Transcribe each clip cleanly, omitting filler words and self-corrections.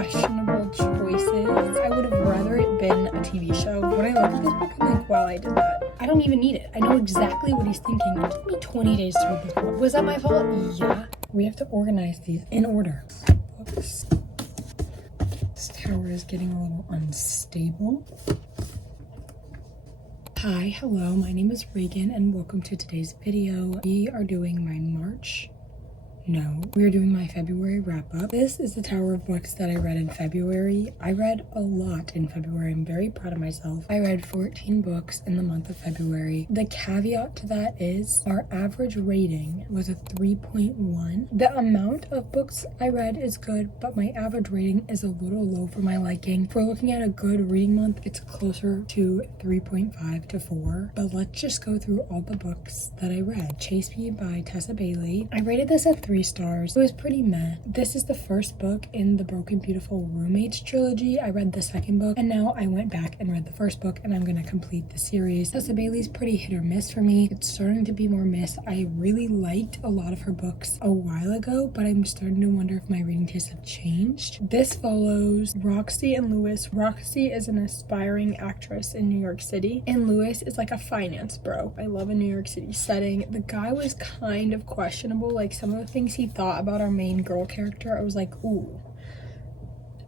questionable choices. I would have rather it been a TV show. When I look at this book, I'm like, wow, I did that. I don't even need it. I know exactly what he's thinking. It took me 20 days to read this book. Was that my fault? Yeah. We have to organize these in order. Books. This tower is getting a little unstable. Hi, hello, my name is Reagan and welcome to today's video. We are doing my we are doing my February wrap-up. This is the tower of books that I read in February. I read a lot in February. I'm very proud of myself. I read 14 books in the month of February. The caveat to that is our average rating was a 3.1. The amount of books I read is good, but my average rating is a little low for my liking. If we're looking at a good reading month, it's closer to 3.5 to 4. But let's just go through all the books that I read. Chase Me by Tessa Bailey. I rated this at 3 stars. It was pretty meh. This is the first book in the Broken Beautiful Roommates trilogy. I read the second book and now I went back and read the first book and I'm gonna complete the series. Tessa Bailey's pretty hit or miss for me. It's starting to be more miss. I really liked a lot of her books a while ago, but I'm starting to wonder if my reading tastes have changed. This follows Roxy and Lewis. Roxy is an aspiring actress in New York City and Lewis is like a finance bro. I love a New York City setting. The guy was kind of questionable, like some of the things he thought about our main girl character. I was like, ooh,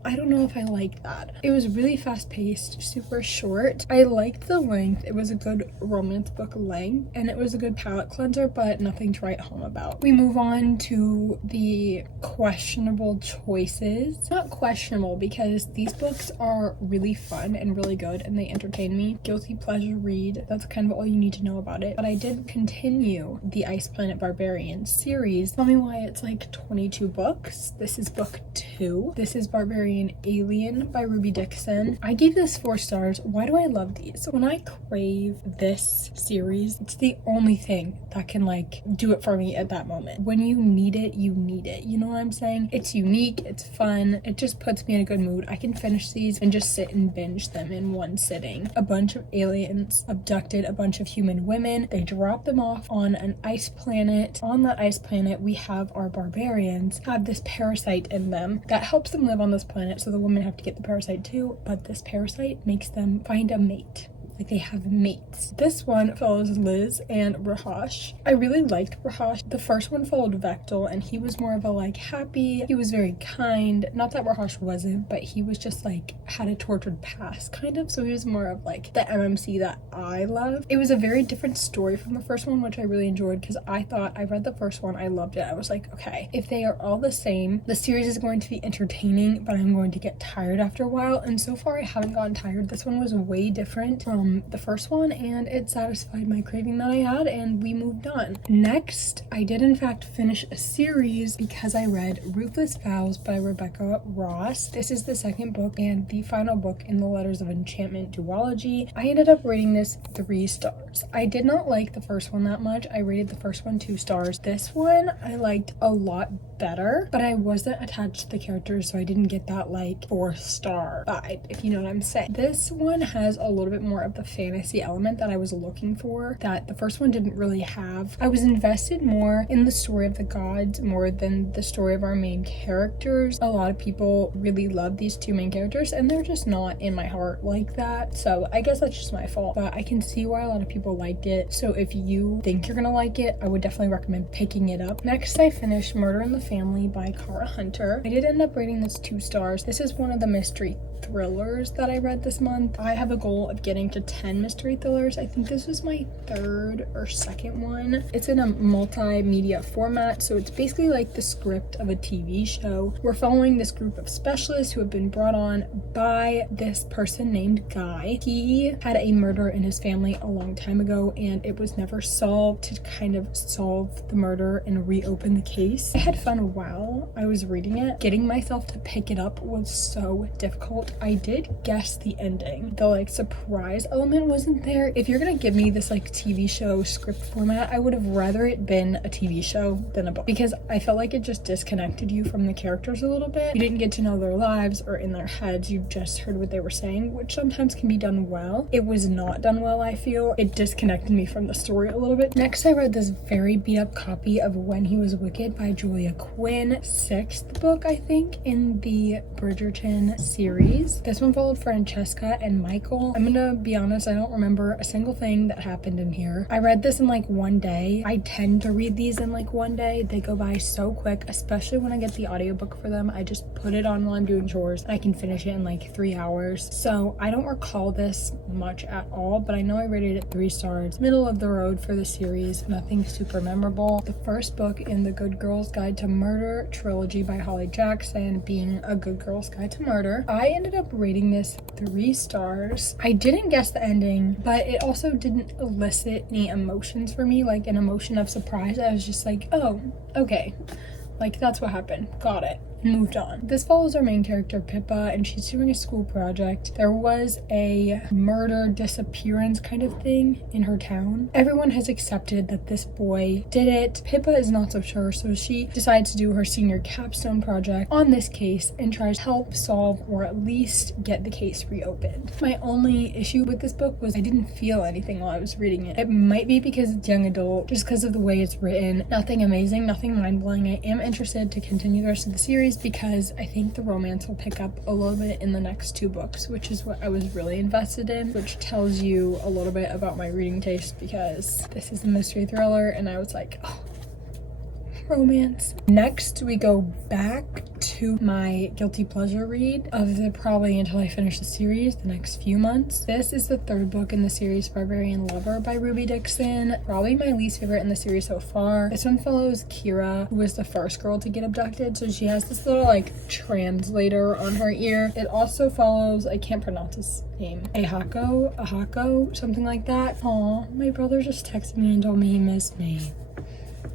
I don't know if I like that. It was really fast-paced, super short. I liked the length. It was a good romance book length and it was a good palate cleanser, but nothing to write home about. We move on to the questionable choices. Not questionable because these books are really fun and really good and they entertain me. Guilty pleasure read. That's kind of all you need to know about it. But I did continue the Ice Planet Barbarian series. Tell me why it's like 22 books. This is book 2. This is Barbarian Alien by Ruby Dixon. I gave this 4 stars. Why do I love these? When I crave this series, it's the only thing that can like do it for me at that moment. When you need it, you need it. You know what I'm saying? It's unique, it's fun, it just puts me in a good mood. I can finish these and just sit and binge them in one sitting. A bunch of aliens abducted a bunch of human women. They dropped them off on an ice planet. On that ice planet, we have our barbarians have this parasite in them that helps them live on this planet. So the women have to get the parasite too, but this parasite makes them find a mate. Like they have mates. This one follows Liz and Rahash. I really liked Rahash. The first one followed Vectel and he was more of a like happy, he was very kind. Not that Rahash wasn't, but he was just like had a tortured past kind of. So he was more of like the MMC that I love. It was a very different story from the first one, which I really enjoyed because I thought I read the first one, I loved it. I was like, okay, if they are all the same, the series is going to be entertaining, but I'm going to get tired after a while. And so far I haven't gotten tired. This one was way different from the first one and it satisfied my craving that I had and we moved on. Next, I did in fact finish a series because I read Ruthless Vows by Rebecca Ross. This is the second book and the final book in the Letters of Enchantment duology. I ended up rating this 3 stars. I did not like the first one that much. I rated the first one 2 stars. This one I liked a lot better, but I wasn't attached to the characters, so I didn't get that like 4-star vibe, if you know what I'm saying. This one has a little bit more of the fantasy element that I was looking for that the first one didn't really have. I was invested more in the story of the gods more than the story of our main characters. A lot of people really love these 2 main characters and they're just not in my heart like that, so I guess that's just my fault, but I can see why a lot of people liked it. So if you think you're gonna like it, I would definitely recommend picking it up. Next, I finished Murder in the Family by Cara Hunter. I did end up rating this 2 stars. This is one of the mystery thrillers that I read this month. I have a goal of getting to 10 mystery thrillers. I think this was my 3rd or 2nd one. It's in a multimedia format, so it's basically like the script of a TV show. We're following this group of specialists who have been brought on by this person named Guy. He had a murder in his family a long time ago and it was never solved. To kind of solve the murder and reopen the case, I had fun while I was reading it. Getting myself to pick it up was so difficult. I did guess the ending. The like surprise element wasn't there. If you're gonna give me this like TV show script format, I would have rather it been a TV show than a book, because I felt like it just disconnected you from the characters a little bit. You didn't get to know their lives or in their heads, you just heard what they were saying, which sometimes can be done well. It was not done well, I feel. It disconnected me from the story a little bit. Next, I read this very beat up copy of When He Was Wicked by Julia Quinn, 6th book, I think, in the Bridgerton series. This one followed Francesca and Michael. I'm gonna be honest, I don't remember a single thing that happened in here. I read this in like one day. I tend to read these in like one day. They go by so quick, especially when I get the audiobook for them. I just put it on while I'm doing chores and I can finish it in like 3 hours. So I don't recall this much at all, but I know I rated it 3 stars. Middle of the road for the series, nothing super memorable. The first book in the Good Girl's Guide to Murder trilogy by Holly Jackson, being A Good Girl's Guide to Murder. I ended up rating this 3 stars. I didn't guess the ending, but it also didn't elicit any emotions for me, like an emotion of surprise. I was just like, oh, okay, like that's what happened, got it, moved on. This follows our main character Pippa, and she's doing a school project. There was a murder disappearance kind of thing in her town. Everyone has accepted that this boy did it. Pippa is not so sure, so she decides to do her senior capstone project on this case and tries to help solve or at least get the case reopened. My only issue with this book was I didn't feel anything while I was reading it. It might be because it's young adult, just because of the way it's written. Nothing amazing, nothing mind-blowing. I am interested to continue the rest of the series because I think the romance will pick up a little bit in the next 2 books, which is what I was really invested in, which tells you a little bit about my reading taste, because this is a mystery thriller and I was like, oh, romance. Next, we go back to my guilty pleasure read of the probably until I finish the series, the next few months. This is the 3rd book in the series, Barbarian Lover by Ruby Dixon. Probably my least favorite in the series so far. This one follows Kira, who was the first girl to get abducted, so she has this little like translator on her ear. It also follows, I can't pronounce his name, Ahako, something like that. Aw, my brother just texted me and told me he missed me.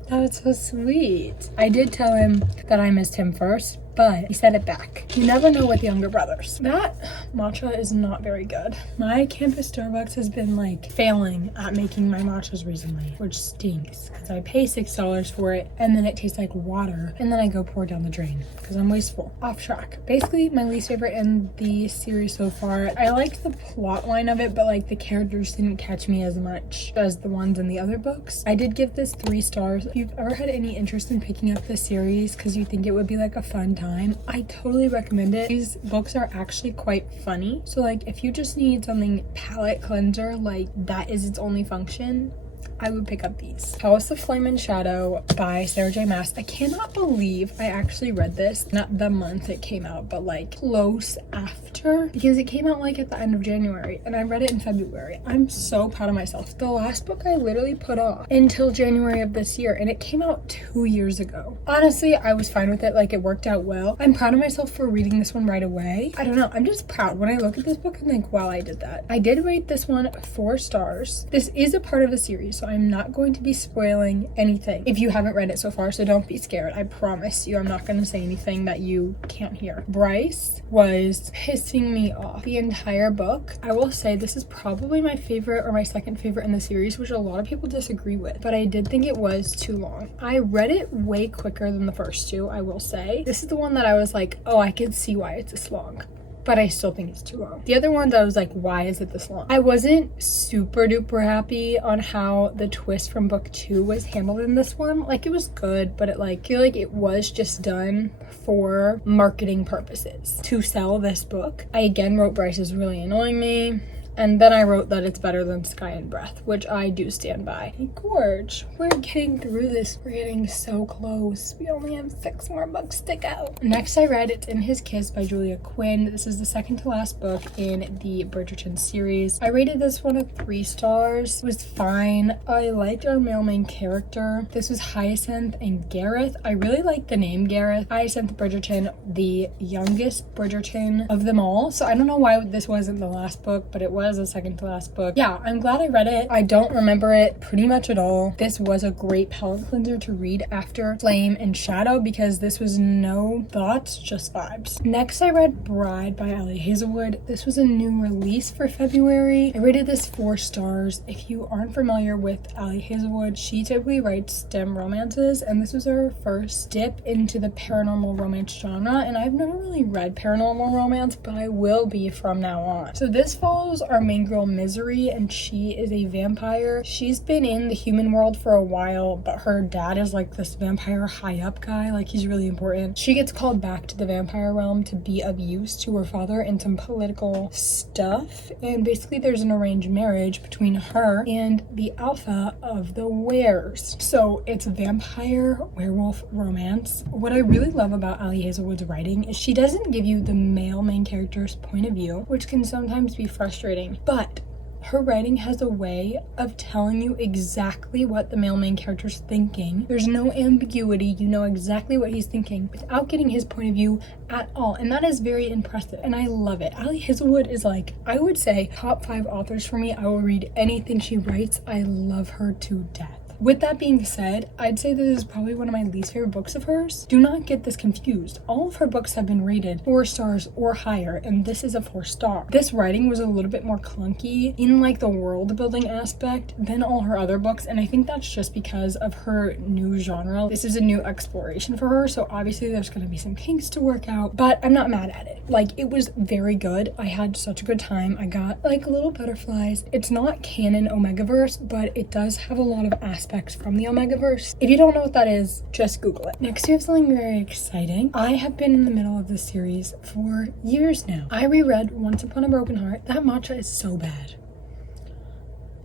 That was so sweet. I did tell him that I missed him first, but he said it back. You never know with younger brothers. That matcha is not very good. My campus Starbucks has been like failing at making my matchas recently, which stinks because I pay $6 for it and then it tastes like water and then I go pour it down the drain because I'm wasteful. Off track. Basically my least favorite in the series so far. I liked the plot line of it, but like the characters didn't catch me as much as the ones in the other books. I did give this 3 stars. If you've ever had any interest in picking up this series because you think it would be like a fun time, I totally recommend it. These books are actually quite funny, so like if you just need something palate cleanser, like that is its only function, I would pick up these. House of Flame and Shadow by Sarah J Maas. I cannot believe I actually read this, not the month it came out, but like close after, because it came out like at the end of January and I read it in February. I'm so proud of myself. The last book I literally put off until January of this year and it came out 2 years ago. Honestly, I was fine with it, like it worked out well. I'm proud of myself for reading this one right away. I don't know, I'm just proud. When I look at this book, I'm like, wow, I did that. I did rate this one 4 stars. This is a part of the series, so I'm not going to be spoiling anything if you haven't read it so far, so don't be scared. I promise you I'm not going to say anything that you can't hear. Bryce was pissing me off the entire book. I will say this is probably my favorite or my second favorite in the series, which a lot of people disagree with, but I did think it was too long. I read it way quicker than the first 2, I will say. This is the one that I was like, oh, I can see why it's this long, but I still think it's too long. The other ones I was like, why is it this long? I wasn't super duper happy on how the twist from book 2 was handled in this one. Like it was good, but it like, I feel like it was just done for marketing purposes to sell this book. I again wrote Bryce is really annoying me. And then I wrote that it's better than Sky and Breath, which I do stand by. Hey, Gorge, we're getting through this. We're getting so close. We only have 6 more books to go. Next I read It's in His Kiss by Julia Quinn. This is the second to last book in the Bridgerton series. I rated this one 3 stars. It was fine. I liked our male main character. This was Hyacinth and Gareth. I really liked the name Gareth. Hyacinth Bridgerton, the youngest Bridgerton of them all. So I don't know why this wasn't the last book, but it was. as the second to last book. Yeah, I'm glad I read it. I don't remember it pretty much at all. This was a great palate cleanser to read after Flame and Shadow because this was no thoughts, just vibes. Next, I read Bride by Ali Hazelwood. This was a new release for February. I rated this 4 stars. If you aren't familiar with Ali Hazelwood, she typically writes STEM romances, and this was her first dip into the paranormal romance genre, and I've never really read paranormal romance, but I will be from now on. So this follows our main girl Misery, and she is a vampire. She's been in the human world for a while, but her dad is like this vampire high up guy, like he's really important. She gets called back to the vampire realm to be of use to her father in some political stuff, and basically there's an arranged marriage between her and the alpha of the wares. So it's vampire werewolf romance. What I really love about Ali Hazelwood's writing is she doesn't give you the male main character's point of view, which can sometimes be frustrating, but her writing has a way of telling you exactly what the male main character's thinking. There's no ambiguity. You know exactly what he's thinking without getting his point of view at all, and that is very impressive, and I love it. Ali Hazelwood is like, I would say, top 5 authors for me. I will read anything she writes. I love her to death. With that being said, I'd say this is probably one of my least favorite books of hers. Do not get this confused. All of her books have been rated 4 stars or higher, and this is a 4 star. This writing was a little bit more clunky in like the world building aspect than all her other books, and I think that's just because of her new genre. This is a new exploration for her, so obviously there's going to be some kinks to work out, but I'm not mad at it. Like, it was very good. I had such a good time. I got like little butterflies. It's not canon Omegaverse, but it does have a lot of aspects from the Omegaverse. If you don't know what that is, just Google it. Next, we have something very exciting. I have been in the middle of this series for years now. I reread Once Upon a Broken Heart. That matcha is so bad.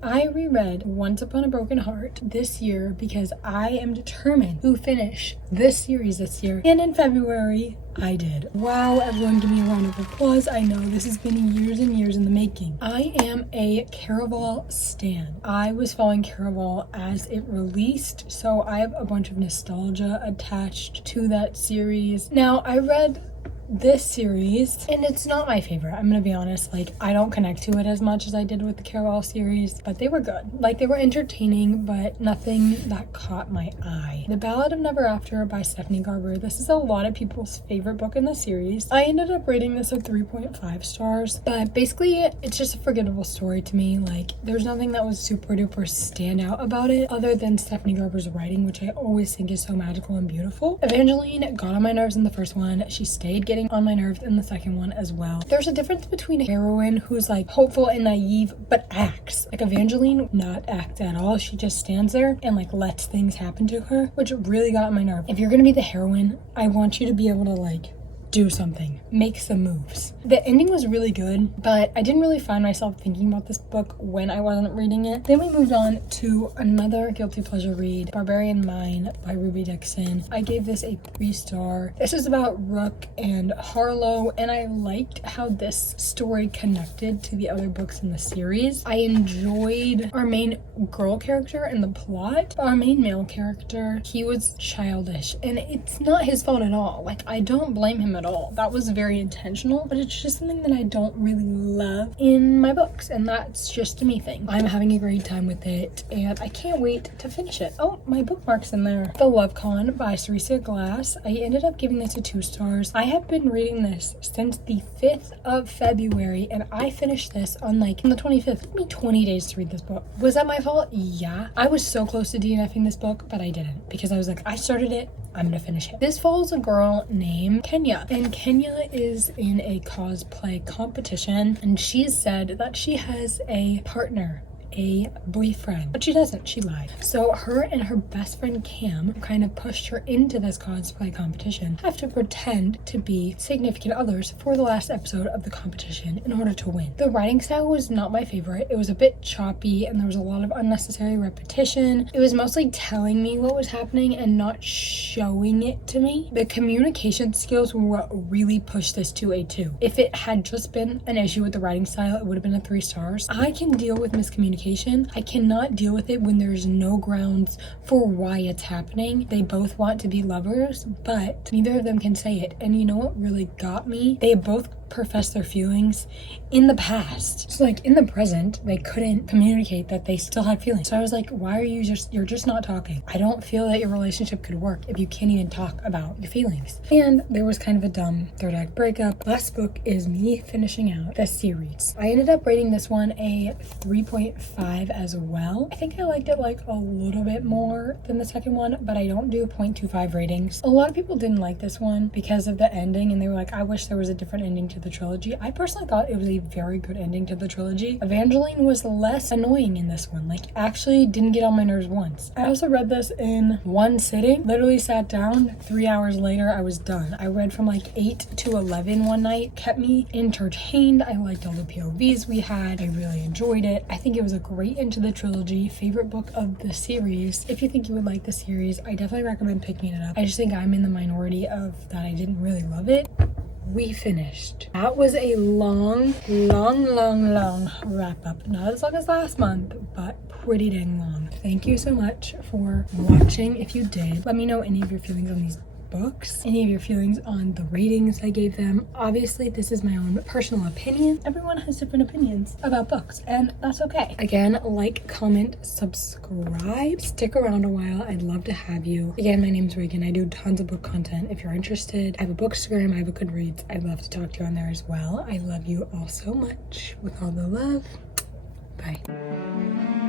I reread Once Upon a Broken Heart this year because I am determined to finish this series this year, and in February I did. Wow, everyone give me a round of applause. I know this has been years and years in the making. I am a Caraval stan. I was following Caraval as it released, so I have a bunch of nostalgia attached to that series. Now, I read this series, and it's not my favorite. I'm gonna be honest, like, I don't connect to it as much as I did with the Caraval series, but they were good. Like, they were entertaining, but nothing that caught my eye. The Ballad of Never After by Stephanie Garber. This is a lot of people's favorite book in the series. I ended up rating this at 3.5 stars, but basically it's just a forgettable story to me. Like, there's nothing that was super duper stand out about it other than Stephanie Garber's writing, which I always think is so magical and beautiful. Evangeline got on my nerves in the first one. She stayed getting on my nerves in the second one as well. There's a difference between a heroine who's like hopeful and naive but acts. Like, Evangeline not act at all. She just stands there and like lets things happen to her, which really got on my nerve. If you're gonna be the heroine, I want you to be able to like do something, make some moves. The ending was really good, but I didn't really find myself thinking about this book when I wasn't reading it. Then we moved on to another guilty pleasure read, Barbarian Mine by Ruby Dixon. I gave this a 3 star. This is about Rook and Harlow, and I liked how this story connected to the other books in the series. I enjoyed our main girl character and the plot. Our main male character, he was childish, and it's not his fault at all. Like, I don't blame him at all. That was very intentional, but it's just something that I don't really love in my books, and that's just a me thing. I'm having a great time with it, and I can't wait to finish it. Oh, my bookmark's in there. The Love Con by Sarissa Glass. I ended up giving this a 2 stars. I have been reading this since the 5th of February, and I finished this on the 25th. It took me 20 days to read this book. Was that my fault? Yeah. I was so close to DNFing this book, but I didn't, because I was like, I started it, I'm gonna finish it. This follows a girl named Kenya, and Kenya is in a cosplay competition, and she said that she has a partner, a boyfriend, but she doesn't. She lied. So her and her best friend Cam kind of pushed her into this cosplay competition, have to pretend to be significant others for the last episode of the competition in order to win. The writing style was not my favorite. It was a bit choppy, and there was a lot of unnecessary repetition. It was mostly telling me what was happening and not showing it to me. The communication skills were what really pushed this to a 2. If it had just been an issue with the writing style, it would have been a 3 stars. I can deal with miscommunication. I cannot deal with it when there's no grounds for why it's happening. They both want to be lovers, but neither of them can say it. And you know what really got me? They both profess their feelings in the past. So like in the present, they couldn't communicate that they still had feelings. So I was like, why are you're just not talking? I don't feel that your relationship could work if you can't even talk about your feelings. And there was kind of a dumb third act breakup. Last book is me finishing out the series. I ended up rating this one a 3.5 as well. I think I liked it like a little bit more than the second one, but I don't do 0.25 ratings. A lot of people didn't like this one because of the ending, and they were like, I wish there was a different ending to the trilogy. I personally thought it was a very good ending to the trilogy. Evangeline was less annoying in this one, like actually didn't get on my nerves once. I also read this in one sitting, literally sat down, 3 hours later I was done. I read from like 8 to 11 one night, kept me entertained. I liked all the POVs we had. I really enjoyed it. I think it was a great end to the trilogy, favorite book of the series. If you think you would like the series, I definitely recommend picking it up. I just think I'm in the minority of that I didn't really love it. We finished. That was a long wrap up. Not as long as last month, but pretty dang long. Thank you so much for watching. If you did, let me know any of your feelings on these books, any of your feelings on the ratings I gave them. Obviously, this is my own personal opinion. Everyone has different opinions about books, and that's okay. Again, like, comment, subscribe, stick around a while. I'd love to have you. Again, my name's Reagan. I do tons of book content. If you're interested, I have a Bookstagram, I have a Goodreads. I'd love to talk to you on there as well. I love you all so much. With all the love, bye.